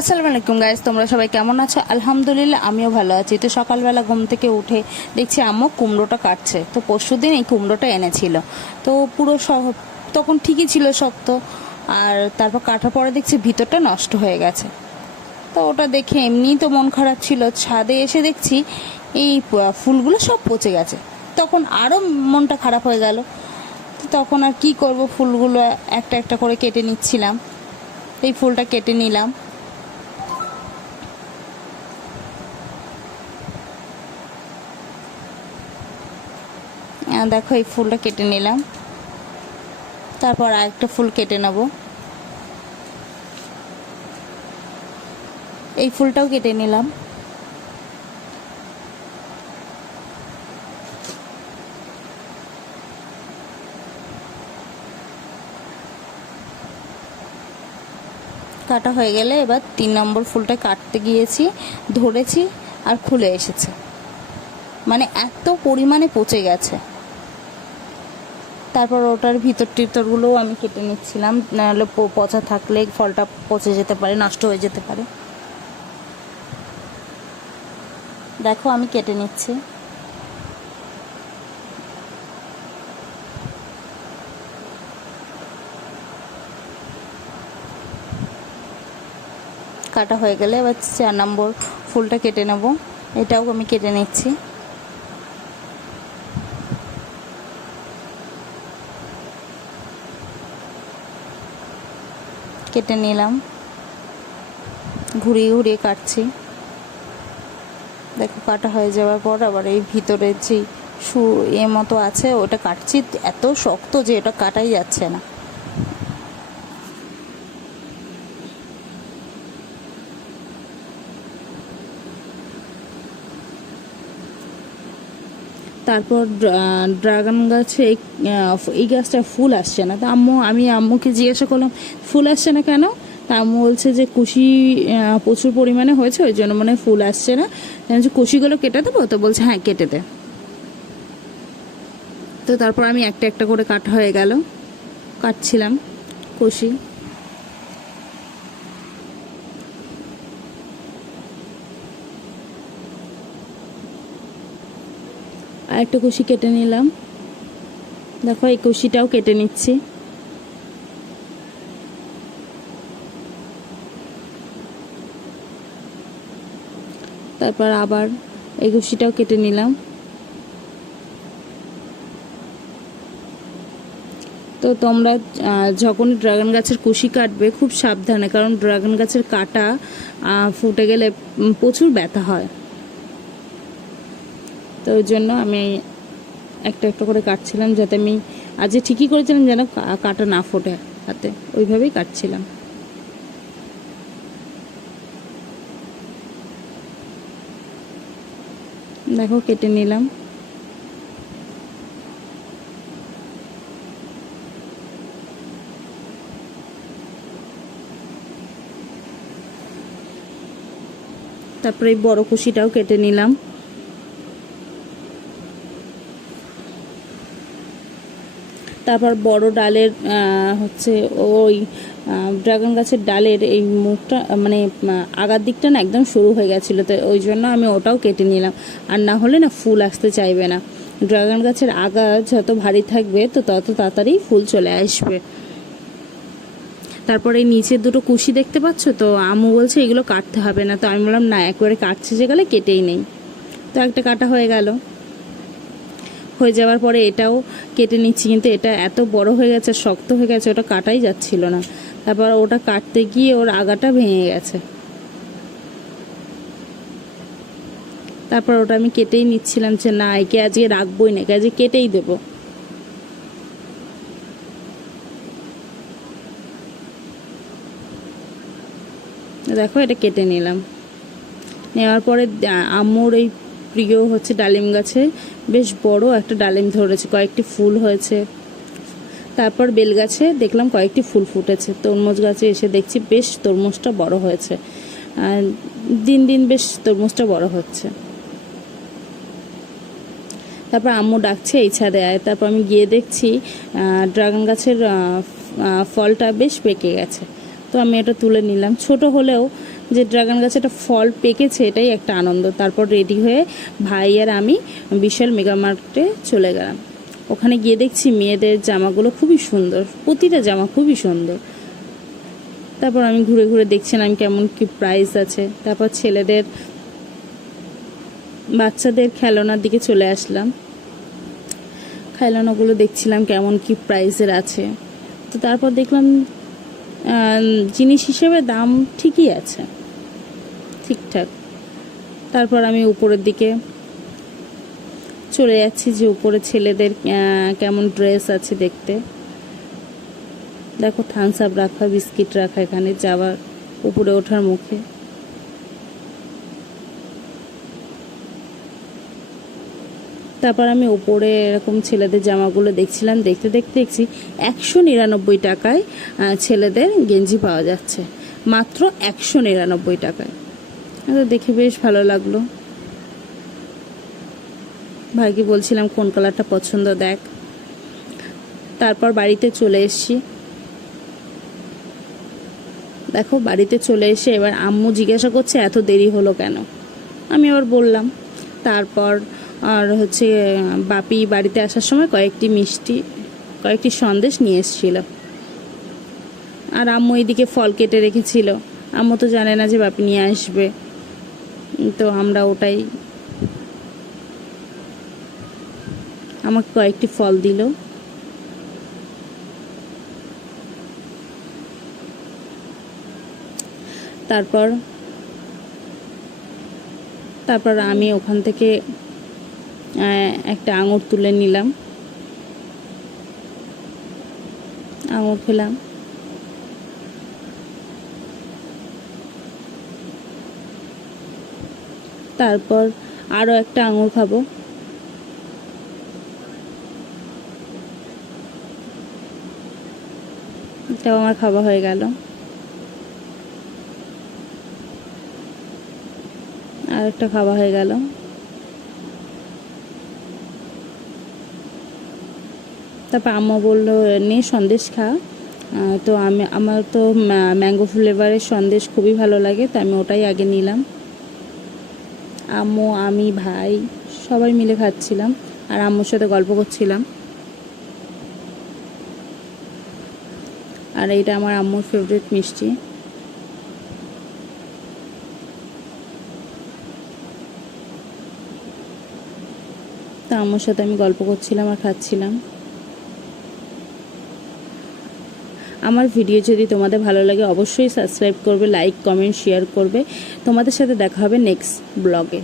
আসসালামু আলাইকুম গাইস, তোমরা সবাই কেমন আছো? আলহামদুলিল্লাহ আমিও ভালো আছি। তো সকালবেলা ঘুম থেকে উঠে দেখছি আম্মু কুমড়োটা কাটছে। তো পরশুদিন এই কুমড়োটা এনেছিল। তো পুরো তখন ঠিকই ছিল শক্ত, আর তারপর কাটার পরে দেখছি ভিতরটা নষ্ট হয়ে গেছে। তো ওটা দেখে এমনিই তো মন খারাপ ছিল, ছাদে এসে দেখছি এই ফুলগুলো সব পচে গেছে। তখন আরও মনটা খারাপ হয়ে গেল। তখন আর কি করব, ফুলগুলো একটা একটা করে কেটে নিচ্ছিলাম। এই ফুলটা কেটে নিলাম। দেখো এই ফুলটা কেটে নিলাম, তারপর আরেকটা ফুল কেটে নেব। এই ফুলটাও কেটে নিলাম। কাটা হয়ে গেলে এবার 3 নম্বর ফুলটা কাটতে গিয়েছি, ধরেছি আর খুলে এসেছে। মানে এত পরিমাণে পচে গেছে। তারপর ওটার ভিতরগুলোও আমি কেটে নিচ্ছিলাম, নাহলে পচা থাকলে ফলটা পচে যেতে পারে, নষ্ট হয়ে যেতে পারে। দেখো আমি কেটে নিচ্ছি। কাটা হয়ে গেলে এবার 4 নম্বর ফুলটা কেটে নেব। এটাও আমি কেটে নিচ্ছি। কেটে নিলাম, ঘুরিয়ে ঘুরিয়ে কাটছি। দেখো কাটা হয়ে যাওয়ার পর আবার এই ভিতরে যে মতো আছে ওটা কাটছি। এত শক্ত যে এটা কাটাই যাচ্ছে না। তারপর ড্রাগন গাছে এই গাছটা ফুল আসছে না। তো আমি আম্মুকে জিজ্ঞাসা করলাম ফুল আসছে না কেন? তা আম্মু বলছে যে কুশি প্রচুর পরিমাণে হয়েছে, ওই জন্য মনে হয় ফুল আসছে না। কুশিগুলো কেটে দেবো? তো বলছে হ্যাঁ কেটে দে। তো তারপর আমি একটা একটা করে কাটা হয়ে গেল, কাটছিলাম কুশি। আর একটা কুশি কেটে নিলাম। দেখো এই কুশিটাও কেটে নিচ্ছি। তারপর আবার এই কুশিটাও কেটে নিলাম। তো তোমরা যখন ড্রাগন গাছের কুশি কাটবে খুব সাবধানে, কারণ ড্রাগন গাছের কাটা ফুটে গেলে প্রচুর ব্যথা হয়। তো ওই জন্য আমি একটা একটা করে কাটছিলাম, যাতে আমি আজ ঠিকই করেছিলাম যেন কাটা না ফোটে হাতে, ওইভাবেই কাটছিলাম। দেখো কেটে নিলাম। তারপরে এই বড় কুশিটাও কেটে নিলাম। তারপর বড় ডালের হচ্ছে ওই ড্রাগন গাছের ডালের এই মুখটা মানে আগার দিকটা না একদম সরু হয়ে গেছিলো, তো ওই জন্য আমি ওটাও কেটে নিলাম। আর না হলে না ফুল আসতে চাইবে না। ড্রাগন গাছের আগা যত ভারী থাকবে তো তত তাড়াতাড়ি ফুল চলে আসবে। তারপরে এই নিচের দুটো কুশি দেখতে পাচ্ছ তো, আম্মু বলছে এগুলো কাটতে হবে না। তো আমি বললাম না, একবারে কাটছে যে গেলে কেটেই নেই। তো একটা কাটা হয়ে গেল। হয়ে যাওয়ার পরে এটাও কেটে নিচ্ছি, কিন্তু এটা এত বড় হয়ে গেছে, শক্ত হয়ে গেছে, ওটা কাটাই যাচ্ছিল না। তারপর ওটা কাটতে গিয়ে ওর আগাটা ভেঙে গেছে। তারপর ওটা আমি কেটেই নিচ্ছিলাম যে না, একে আজকে রাখবোই না, একে আজকে কেটেই দেবো। দেখো এটা কেটে নিলাম। নেওয়ার পরে আম্মুর এই প্রিয় হচ্ছে ডালিম গাছে বেশ বড় একটা ডালিম ধরেছে, কয়েকটি ফুল হয়েছে। তারপর বেল গাছে দেখলাম কয়েকটি ফুল ফুটেছে। তরমুজ গাছে এসে দেখছি বেশ তরমুজটা বড় হয়েছে, দিন দিন বেশ তরমুজটা বড় হচ্ছে। তারপর আম্মু ডাকছে এই ছাদে আয়। তারপর আমি গিয়ে দেখছি ড্রাগন গাছের ফলটা বেশ পেকে গেছে। তো আমি এটা তুলে নিলাম। ছোট হলেও যে ড্রাগন গাছে একটা ফল পেকেছে, এটাই একটা আনন্দ। তারপর রেডি হয়ে ভাই আর আমি বিশাল মেগা মার্কেটে চলে গেলাম। ওখানে গিয়ে দেখছি মেয়েদের জামাগুলো খুবই সুন্দর, প্রতিটা জামা খুবই সুন্দর। তারপর আমি ঘুরে ঘুরে দেখছিলাম কেমন কি প্রাইস আছে। তারপর ছেলেদের বাচ্চাদের খেলনার দিকে চলে আসলাম, খেলনাগুলো দেখছিলাম কেমন কি প্রাইসের আছে। তো তারপর দেখলাম জিনিস হিসেবে দাম ঠিকই আছে, ঠিকঠাক। তারপর আমি উপরের দিকে চলে যাচ্ছি যে উপরে ছেলেদের কেমন ড্রেস আছে দেখতে। দেখো থামস আপ রাখা, বিস্কিট রাখা এখানে যাওয়ার উপরে ওঠার মুখে। তারপর আমি উপরে এরকম ছেলেদের জামাগুলো দেখছিলাম, দেখতে দেখতে দেখছি 199 টাকায় ছেলেদের গেঞ্জি পাওয়া যাচ্ছে, মাত্র 199 টাকায়। তো দেখে বেশ ভালো লাগলো। ভাইকে বলছিলাম কোন কালারটা পছন্দ দেখ। তারপর বাড়িতে চলে এসেছি। দেখো বাড়িতে চলে এসে এবার আম্মু জিজ্ঞাসা করছে এত দেরি হলো কেন। আমি আবার বললাম। তারপর আর হচ্ছে বাপি বাড়িতে আসার সময় কয়েকটি সন্দেশ নিয়ে এসেছিল। আর আম্মু এইদিকে ফল কেটে রেখেছিল। আম্মু তো জানে না যে বাপি নিয়ে আসবে, তো আমরা ওটাই, আমাকে কয়েকটি ফল দিল। তারপর আমি ওখান থেকে একটা আঙুর তুলে নিলাম, আঙুর খেলাম। তারপর আরও একটা আঙুর খাবো। এটাও আমার খাওয়া হয়ে গেল। আর একটা খাওয়া হয়ে গেল। তারপর আম্মা বললো নে সন্দেশ খা। তো আমার তো ম্যাঙ্গো ফ্লেভারের সন্দেশ খুবই ভালো লাগে, তো আমি ওটাই আগে নিলাম। আম্মু, আমি, ভাই সবাই মিলে খাচ্ছিলাম আর আম্মুর সাথে গল্প করছিলাম। আর এইটা আমার আম্মুর ফেভারিট মিষ্টি। তা আম্মুর সাথে আমি গল্প করছিলাম আর খাচ্ছিলাম। আমার ভিডিও যদি তোমাদের ভালো লাগে অবশ্যই সাবস্ক্রাইব করবে, লাইক, কমেন্ট, শেয়ার করবে। তোমাদের সাথে দেখা হবে নেক্সট ব্লগে।